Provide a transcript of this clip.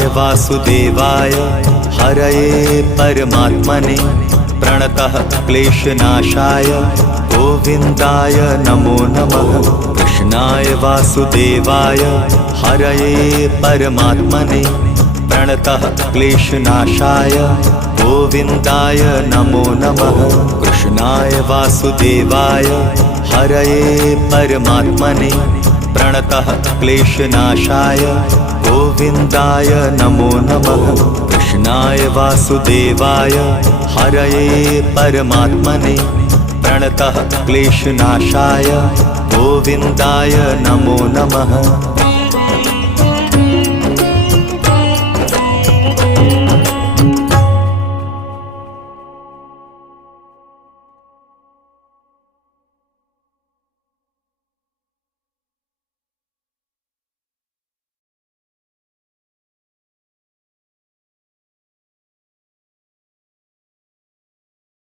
कृष्णाय वासुदेवाय हरये परमात्मने प्रणतः क्लेशनाशाय गोविन्दाय नमो नमः। कृष्णाय वासुदेवाय हरये परमात्मने प्रणतः क्लेशनाशाय गोविन्दाय नमो नमः। कृष्णाय वासुदेवाय हरये परमात्मने प्रणतः क्लेशनाशाय गोविन्दाय नमो नमः। कृष्णाय वासुदेवाय हरये परमात्मने प्रणतः क्लेशनाशाय गोविन्दाय नमो नमः।